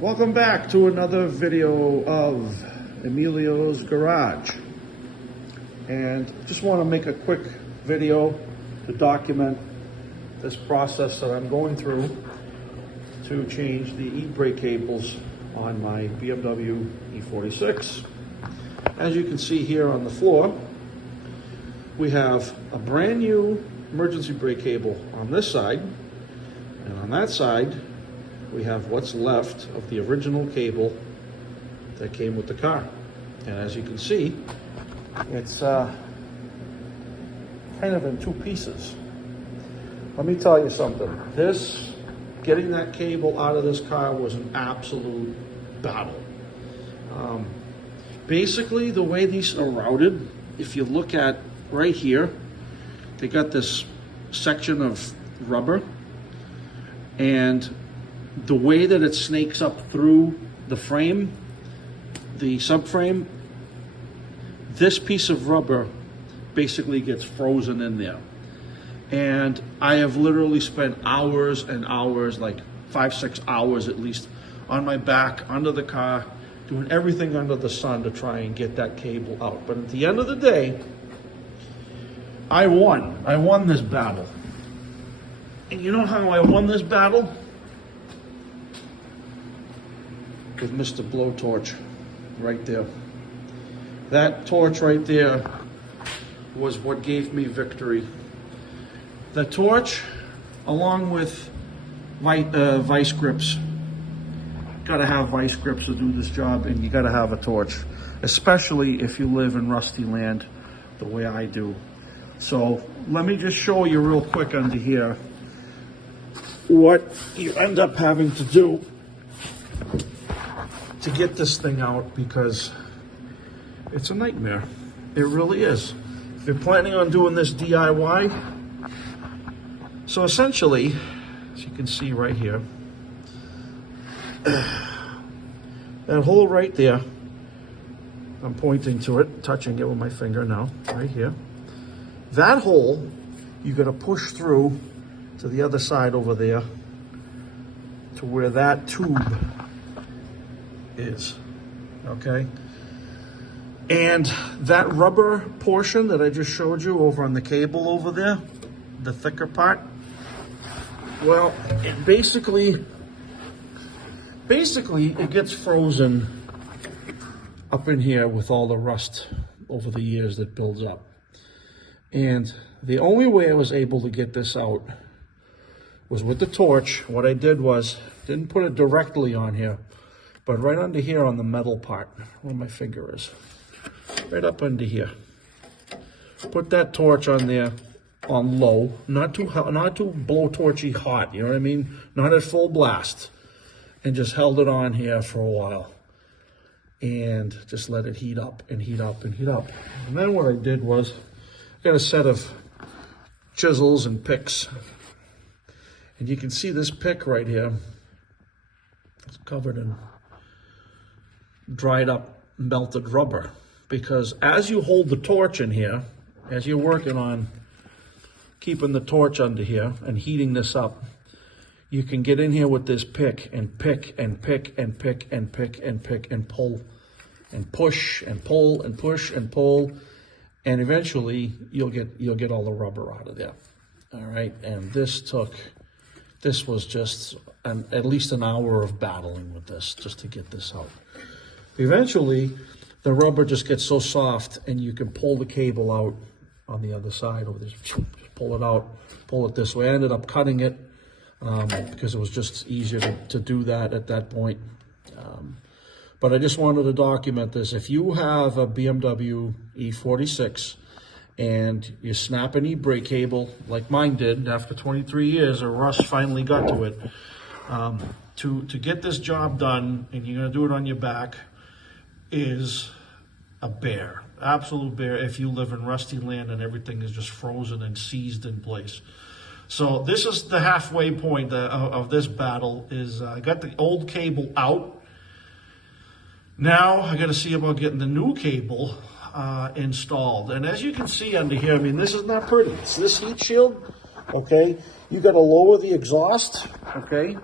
Welcome back to another video of Emilio's Garage. And just want to make a quick video to document this process that I'm going through to change the e-brake cables on my BMW e46. As you can see here on the floor, we have a brand new emergency brake cable on this side, and on that side we have what's left of the original cable that came with the car. And as you can see, it's kind of in two pieces. Let me tell you something. Getting that cable out of this car was an absolute battle. Basically, the way these are routed, if you look at right here, they got this section of rubber, and the way that it snakes up through the frame, the subframe, this piece of rubber basically gets frozen in there. And I have literally spent hours and hours, like 5-6 hours at least, on my back, under the car, doing everything under the sun to try and get that cable out. But at the end of the day, I won. I won this battle. And you know how I won this battle? With Mr. Blowtorch right there. That torch right there was what gave me victory. The torch, along with vice grips. Gotta have vice grips to do this job, and you gotta have a torch, especially if you live in rusty land the way I do. So let me just show you real quick under here what you end up having to do to get this thing out, because it's a nightmare. It really is. If you're planning on doing this DIY, so essentially, as you can see right here, that hole right there, I'm pointing to it, touching it with my finger now, right here. That hole, you gotta push through to the other side over there to where that tube is, okay? And that rubber portion that I just showed you over on the cable over there, the thicker part, well, it basically it gets frozen up in here with all the rust over the years that builds up. And the only way I was able to get this out was with the torch. What I did was, didn't put it directly on here, but right under here on the metal part, where my finger is, right up under here. Put that torch on there on low, not too blowtorchy hot, you know what I mean? Not at full blast. And just held it on here for a while. And just let it heat up and heat up and heat up. And then what I did was, I got a set of chisels and picks. And you can see this pick right here. It's covered in dried up melted rubber. Because as you hold the torch in here, as you're working on keeping the torch under here and heating this up, you can get in here with this pick and pick and pick and pick and pick and pick and pull and push and pull and push and pull, and eventually you'll get all the rubber out of there. All right, and this was just at least an hour of battling with this just to get this out. Eventually, the rubber just gets so soft, and you can pull the cable out on the other side over this. Just pull it out, pull it this way. I ended up cutting it because it was just easier to do that at that point. But I just wanted to document this. If you have a BMW e46 and you snap an e-brake cable like mine did after 23 years, or Russ finally got to it, to get this job done, and you're gonna do it on your back, is a bear, absolute bear, if you live in rusty land and everything is just frozen and seized in place. So this is the halfway point of this battle. Is I got the old cable out. Now I got to see about getting the new cable installed. And as you can see under here, I mean, this is not pretty. It's this heat shield, okay? You got to lower the exhaust, okay?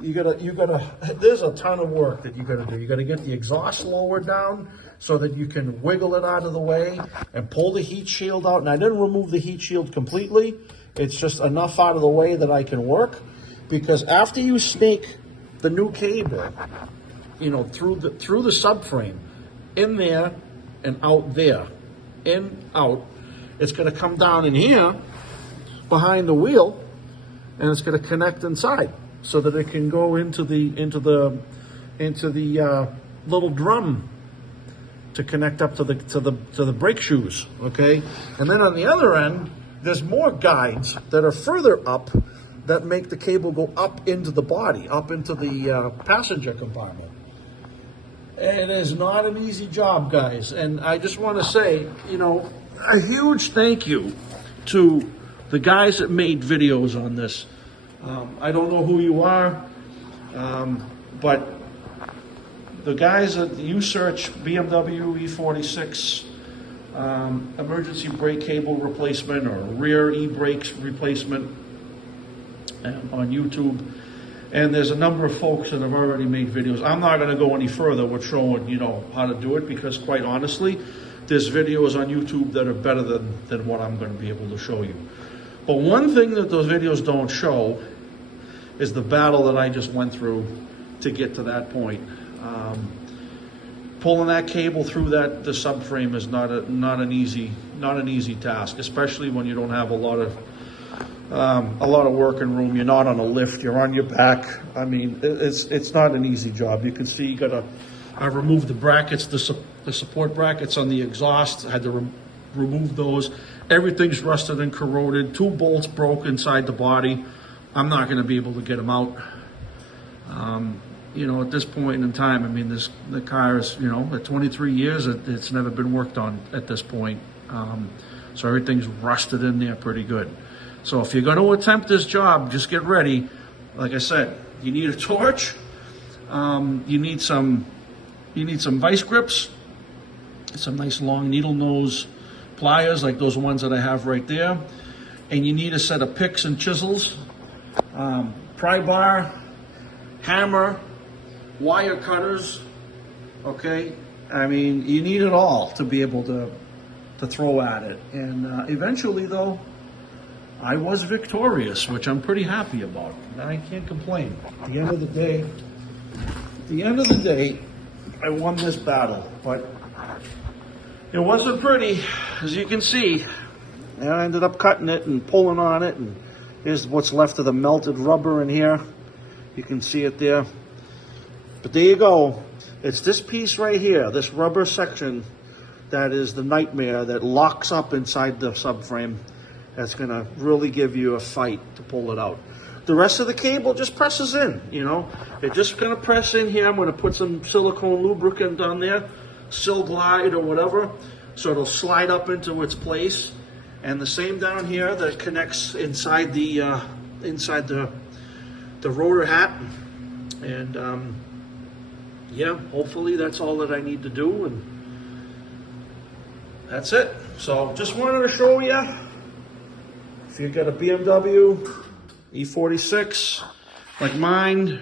there's a ton of work that you gotta do. You gotta get the exhaust lowered down so that you can wiggle it out of the way and pull the heat shield out. And I didn't remove the heat shield completely. It's just enough out of the way that I can work, because after you snake the new cable, you know, through the subframe, in there and out there, in, out, it's gonna come down in here behind the wheel, and it's gonna connect inside, so that it can go into the little drum to connect up to the brake shoes. Okay, and then on the other end, there's more guides that are further up that make the cable go up into the body, up into the passenger compartment. It is not an easy job, guys, and I just want to say, you know, a huge thank you to the guys that made videos on this. I don't know who you are, but the guys that you search BMW e46 emergency brake cable replacement or rear e-brakes replacement on YouTube, and there's a number of folks that have already made videos. I'm not going to go any further with showing, you know, how to do it, because quite honestly, there's videos on YouTube that are better than what I'm going to be able to show you. But one thing that those videos don't show is the battle that I just went through to get to that point. Pulling that cable through the subframe is not an easy task, especially when you don't have a lot of working room. You're not on a lift. You're on your back. I mean, it's not an easy job. You can see I removed the brackets, the support brackets on the exhaust. I had to remove those. Everything's rusted and corroded. 2 bolts broke inside the body. I'm not going to be able to get them out. You know, at this point in time, I mean, the car is, you know, at 23 years, it's never been worked on at this point. So everything's rusted in there pretty good. So if you're going to attempt this job, just get ready. Like I said, you need a torch. You need some vice grips, some nice long needle nose pliers like those ones that I have right there. And you need a set of picks and chisels, pry bar, hammer, wire cutters, okay? I mean, you need it all to be able to throw at it. And eventually, though, I was victorious, which I'm pretty happy about. I can't complain. At the end of the day, I won this battle, but it wasn't pretty, as you can see. And I ended up cutting it and pulling on it, and here's what's left of the melted rubber in here. You can see it there. But there you go. It's this piece right here, this rubber section, that is the nightmare that locks up inside the subframe. That's going to really give you a fight to pull it out. The rest of the cable just presses in, you know. It's just going to press in here. I'm going to put some silicone lubricant on there, Sil Glide or whatever, so it'll slide up into its place. And the same down here that connects inside the rotor hat. And yeah, hopefully that's all that I need to do, and that's it. So just wanted to show you, if you've got a BMW e46 like mine,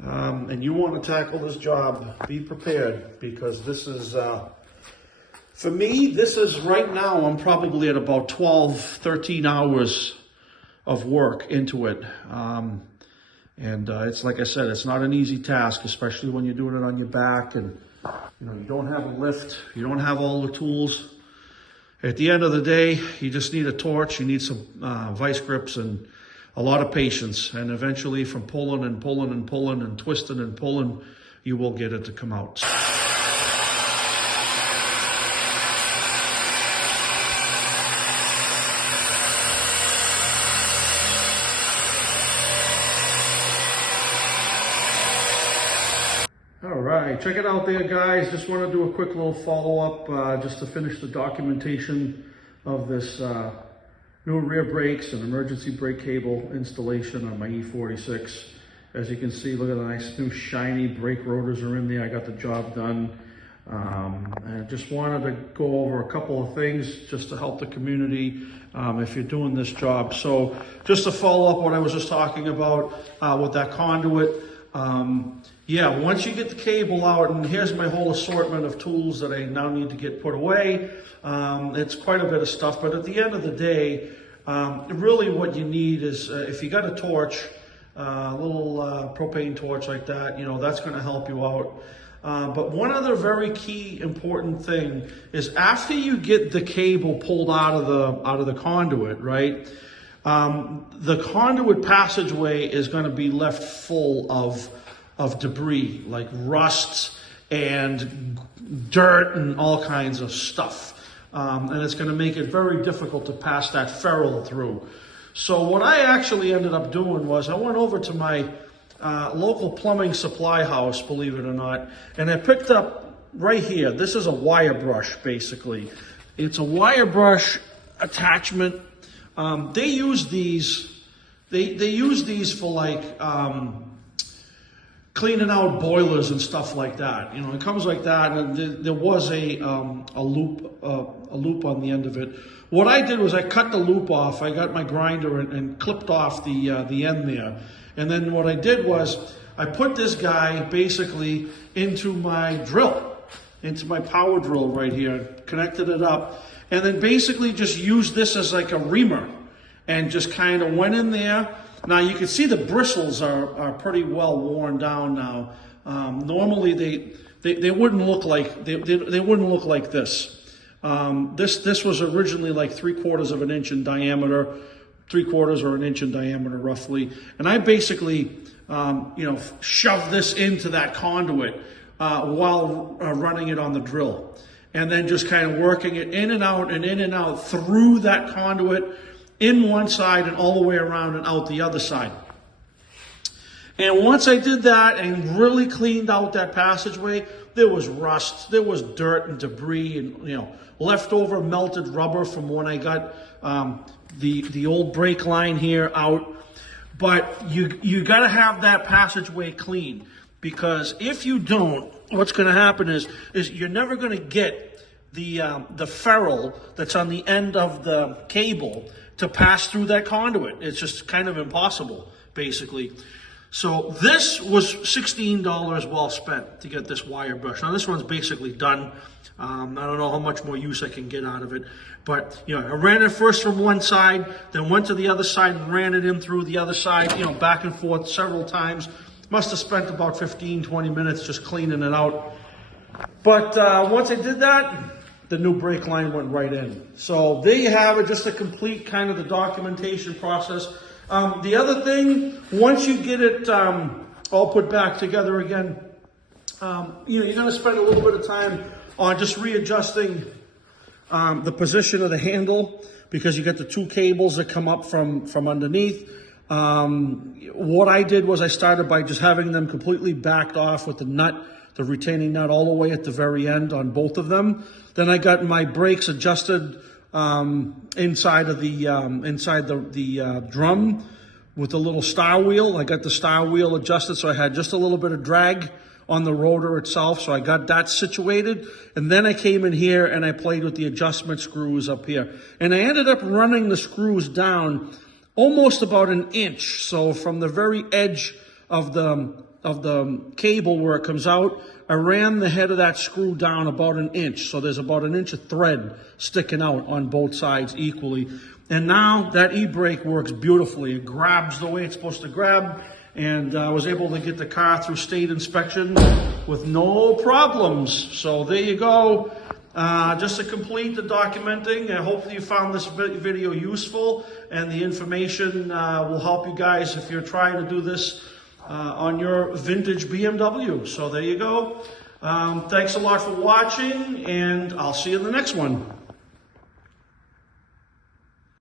and you want to tackle this job, be prepared, because this is, for me, this is right now, I'm probably at about 12, 13 hours of work into it. And it's like I said, it's not an easy task, especially when you're doing it on your back and, you know, you don't have a lift, you don't have all the tools. At the end of the day, you just need a torch, you need some vice grips and a lot of patience. And eventually, from pulling and pulling and pulling and twisting and pulling, you will get it to come out. All right, check it out there, guys. Just want to do a quick little follow-up just to finish the documentation of this new rear brakes and emergency brake cable installation on my e46. As you can see, look at the nice new shiny brake rotors are in there. I got the job done. I just wanted to go over a couple of things just to help the community if you're doing this job. So just to follow up what I was just talking about with that conduit, yeah, once you get the cable out, and here's my whole assortment of tools that I now need to get put away. It's quite a bit of stuff, but at the end of the day, really what you need is, if you got a torch, a little propane torch like that, you know, that's going to help you out. But one other very key important thing is, after you get the cable pulled out of the conduit, right? The conduit passageway is going to be left full of debris, like rust and dirt and all kinds of stuff. And it's going to make it very difficult to pass that ferrule through. So what I actually ended up doing was, I went over to my local plumbing supply house, believe it or not, and I picked up right here. This is a wire brush, basically. It's a wire brush attachment. They use these. They use these for like cleaning out boilers and stuff like that. You know, it comes like that, and there was a loop on the end of it. What I did was I cut the loop off. I got my grinder and clipped off the end there. And then what I did was I put this guy basically into my drill, into my power drill right here, connected it up, and then basically just used this as like a reamer and just kind of went in there. Now you can see the bristles are pretty well worn down now. Normally they wouldn't look like they wouldn't look like this. This was originally like 3/4 of an inch in diameter, 3/4 or an inch in diameter roughly, and I basically you know, shoved this into that conduit while running it on the drill, and then just kind of working it in and out and in and out through that conduit, in one side and all the way around and out the other side. And once I did that and really cleaned out that passageway, there was rust, there was dirt and debris, and, you know, leftover melted rubber from when I got the old brake line here out. But you got to have that passageway clean, because if you don't, what's going to happen is you're never going to get the ferrule that's on the end of the cable to pass through that conduit. It's just kind of impossible, basically. So this was $16 well spent to get this wire brush. Now this one's basically done. I don't know how much more use I can get out of it, but you know, I ran it first from one side, then went to the other side and ran it in through the other side, you know, back and forth several times. Must have spent about 15-20 minutes just cleaning it out. But once I did that, the new brake line went right in. So there you have it, just a complete kind of the documentation process. The other thing, once you get it all put back together again, you know, you're going to spend a little bit of time on just readjusting the position of the handle, because you got the two cables that come up from underneath. What I did was I started by just having them completely backed off with the nut, the retaining nut, all the way at the very end on both of them. Then I got my brakes adjusted inside the drum with a little star wheel. I got the star wheel adjusted so I had just a little bit of drag on the rotor itself, so I got that situated. And then I came in here and I played with the adjustment screws up here. And I ended up running the screws down almost about an inch. So from the very edge of the cable where it comes out, I ran the head of that screw down about an inch. So there's about an inch of thread sticking out on both sides equally. And now that e-brake works beautifully. It grabs the way it's supposed to grab. And I was able to get the car through state inspection with no problems. So there you go. Just to complete the documenting, hopefully you found this video useful, and the information will help you guys if you're trying to do this on your vintage BMW. So there you go. Thanks a lot for watching, and I'll see you in the next one.